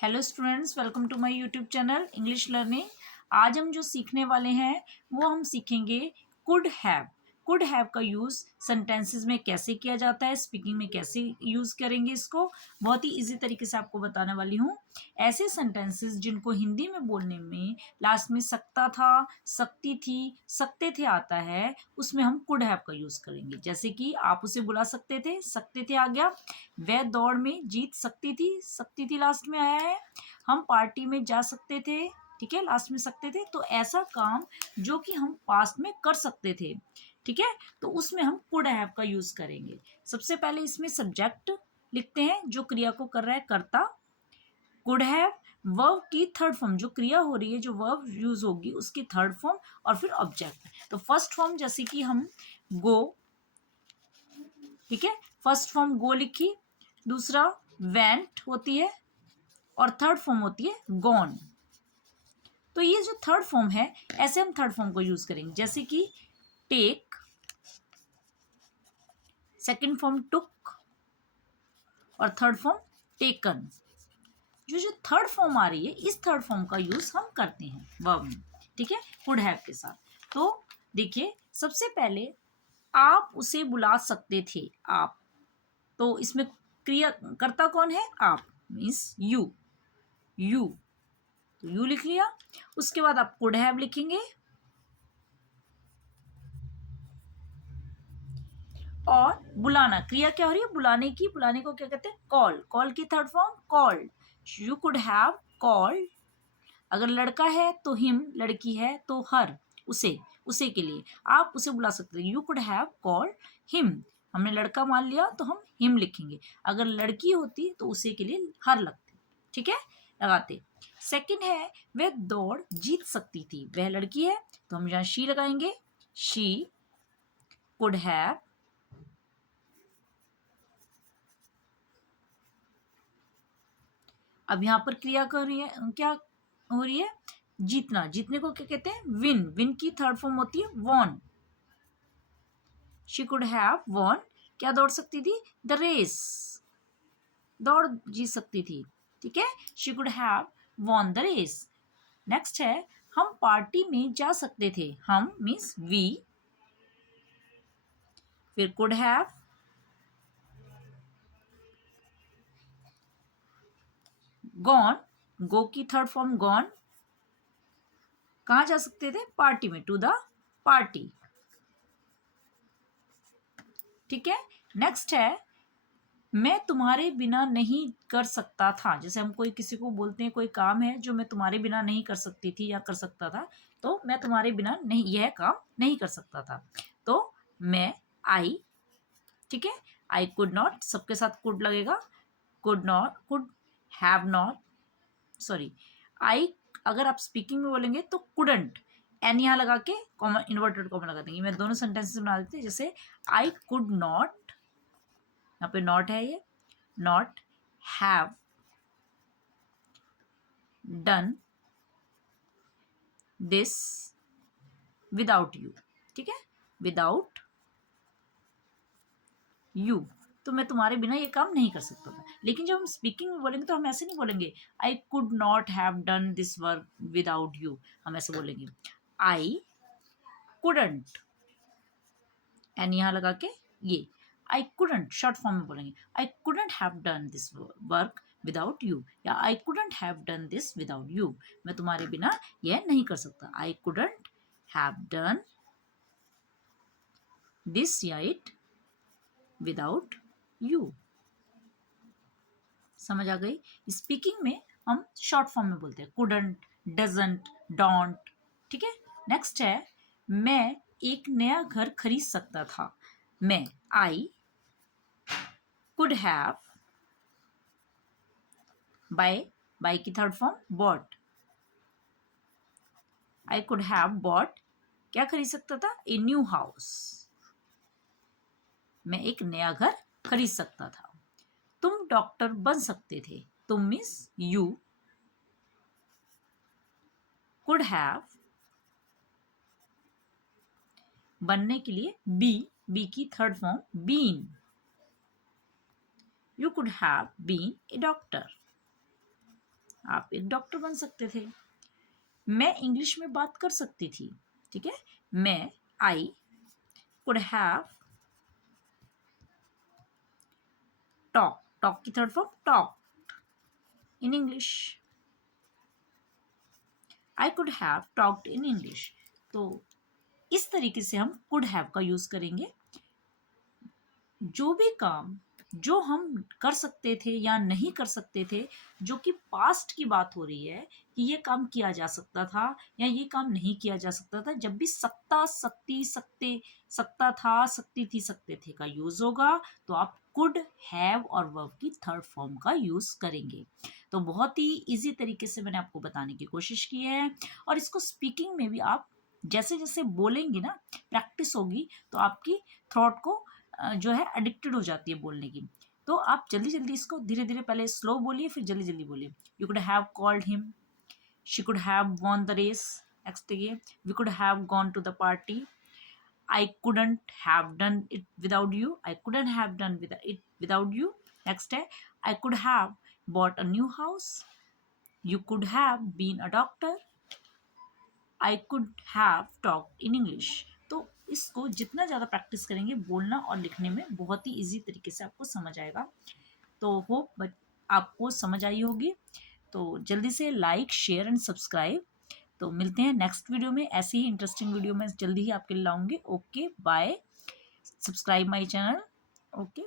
Hello students, welcome to my YouTube channel English learning. आज हम जो सीखने वाले हैं वो हम सीखेंगे कुड हैव। कुड हैव का यूज़ सेंटेंसेस में कैसे किया जाता है, स्पीकिंग में कैसे यूज़ करेंगे, इसको बहुत ही इजी तरीके से आपको बताने वाली हूँ। ऐसे सेंटेंसेस जिनको हिंदी में बोलने में लास्ट में सकता था, सकती थी, सकते थे आता है, उसमें हम कुड हैव का यूज़ करेंगे। जैसे कि आप उसे बुला सकते थे, सकते थे आ गया। वह दौड़ में जीत सकती थी लास्ट में आया है। हम पार्टी में जा सकते थे, ठीक है, लास्ट में सकते थे। तो ऐसा काम जो कि हम पास्ट में कर सकते थे, ठीक है, तो उसमें हम कुड हैव का यूज करेंगे। सबसे पहले इसमें सब्जेक्ट लिखते हैं, जो क्रिया को कर रहा है कर्ता। कुड हैव वर्ब की थर्ड फॉर्म, जो क्रिया हो रही है, जो वर्ब यूज होगी उसकी थर्ड फॉर्म, और फिर ऑब्जेक्ट। तो फर्स्ट फॉर्म जैसे कि हम गो, ठीक है, फर्स्ट फॉर्म गो लिखी, दूसरा वेंट होती है, और थर्ड फॉर्म होती है गॉन। तो ये जो थर्ड फॉर्म है, ऐसे हम थर्ड फॉर्म को यूज करेंगे। जैसे कि टेक, सेकंड फॉर्म टुक, और थर्ड फॉर्म टेकन। जो जो थर्ड फॉर्म आ रही है, इस थर्ड फॉर्म का यूज हम करते हैं वर्ब में, ठीक है, कुड हैव के साथ। तो देखिए, सबसे पहले आप उसे बुला सकते थे, आप, तो इसमें क्रिया कर्ता कौन है? आप, मीन्स यू। यू, तो यू लिख लिया। उसके बाद आप कुड हैव लिखेंगे, और बुलाना, क्रिया क्या हो रही है? बुलाने की। बुलाने को क्या कहते हैं? कॉल। कॉल की third form called. You could have called. अगर लड़का है तो हिम, लड़की है तो हर, उसे, उसे के लिए आप उसे बुला सकते हैं। You could have called him. हमने लड़का मान लिया तो हम हिम लिखेंगे। अगर लड़की होती तो उसे के लिए हर लगते, ठीक है, लगाते। सेकंड है, वह दौड़ जीत सकती थी। वह लड़की है तो हम यहाँ शी लगाएंगे। शी कुड हैव, अब यहाँ पर क्रिया कर रही है, क्या हो रही है? जीतना। जीतने को क्या कहते हैं? विन। विन की थर्ड फॉर्म होती है won. She could have won, क्या दौड़ सकती थी? द रेस, दौड़ जीत सकती थी, ठीक है। She could have won the race. Next है, हम पार्टी में जा सकते थे। हम मीन्स वी, फिर कुड हैव, गॉन, गो की थर्ड फॉर्म गॉन, कहाँ जा सकते थे? पार्टी में, टू द पार्टी, ठीक है। नेक्स्ट है, मैं तुम्हारे बिना नहीं कर सकता था। जैसे हम कोई किसी को बोलते हैं कोई काम है जो मैं तुम्हारे बिना नहीं कर सकती थी या कर सकता था, तो मैं तुम्हारे बिना नहीं, यह काम नहीं कर सकता था। तो मैं, आई, ठीक है, आई कुड नॉट, सबके साथ कुड लगेगा। Could not, could have not, sorry, I अगर आप स्पीकिंग में बोलेंगे तो कुडंट, एन यहाँ लगा के कॉमन, इन्वर्टेड कॉमन लगा देंगे। मैं दोनों सेंटेंसेस बना देते हैं। जैसे आई कुड नॉट, यहाँ पे नॉट है, ये not have done this without you, ठीक है, विदाउट यू, तो मैं तुम्हारे बिना ये काम नहीं कर सकता था। लेकिन जब हम स्पीकिंग में बोलेंगे तो हम ऐसे नहीं बोलेंगे I could not have done this work without you. हम ऐसे बोलेंगे आई कुडंट, एंड यहाँ लगा के ये आई कुडंट, शॉर्ट फॉर्म में बोलेंगे I couldn't have done this work without you, या I couldn't have done this without you, मैं तुम्हारे बिना यह नहीं कर सकता। I couldn't have done this या इट विदाउट यू। समझ आ गई? स्पीकिंग में हम शॉर्ट फॉर्म में बोलते हैं कुडंट, डजंट, डोंट, ठीक है। नेक्स्ट है, मैं एक नया घर खरीद सकता था। मैं, आई कुड हैव, बाय की third form bought, I could have bought, क्या खरीद सकता था? ए न्यू हाउस, मैं एक नया घर खरीद सकता था। तुम डॉक्टर बन सकते थे। तुम मीन्स यू कुड हैव, बनने के लिए बी की third form been, you could have been a doctor. आप एक डॉक्टर बन सकते थे। मैं इंग्लिश में बात कर सकती थी, ठीक है। मैं I could have talk, talk की third form talk in English, I could have talked in English. तो इस तरीके से हम कुड हैव का यूज करेंगे। जो भी काम जो हम कर सकते थे या नहीं कर सकते थे, जो कि पास्ट की बात हो रही है कि ये काम किया जा सकता था या ये काम नहीं किया जा सकता था, जब भी सकता, सकती, सकते, सकता था, सकती थी, सकते थे का यूज होगा, तो आप कुड हैव और वर्ब की थर्ड फॉर्म का यूज करेंगे। तो बहुत ही इजी तरीके से मैंने आपको बताने की कोशिश की है। और इसको स्पीकिंग में भी आप जैसे जैसे बोलेंगे ना, प्रैक्टिस होगी, तो आपकी थ्रॉट को जो है एडिक्टेड हो जाती है बोलने की। तो आप जल्दी जल्दी इसको धीरे धीरे पहले स्लो बोलिए, फिर जल्दी जल्दी बोलिए। You could have called him, she could have won the race. Next देखिए, we could have gone to the party, I couldn't have done it without you, I couldn't have done it without you. Next है, I could have bought a new house, you could have been a doctor, I could have talked in English. तो इसको जितना ज़्यादा practice करेंगे बोलना और लिखने में, बहुत ही इजी तरीके से आपको समझ आएगा। तो होप आपको समझ आई होगी। तो जल्दी से लाइक, शेयर एंड सब्सक्राइब। तो मिलते हैं नेक्स्ट वीडियो में, ऐसी ही इंटरेस्टिंग वीडियो में जल्दी ही आपके लिए लाऊंगी। Okay bye, subscribe my channel. Okay.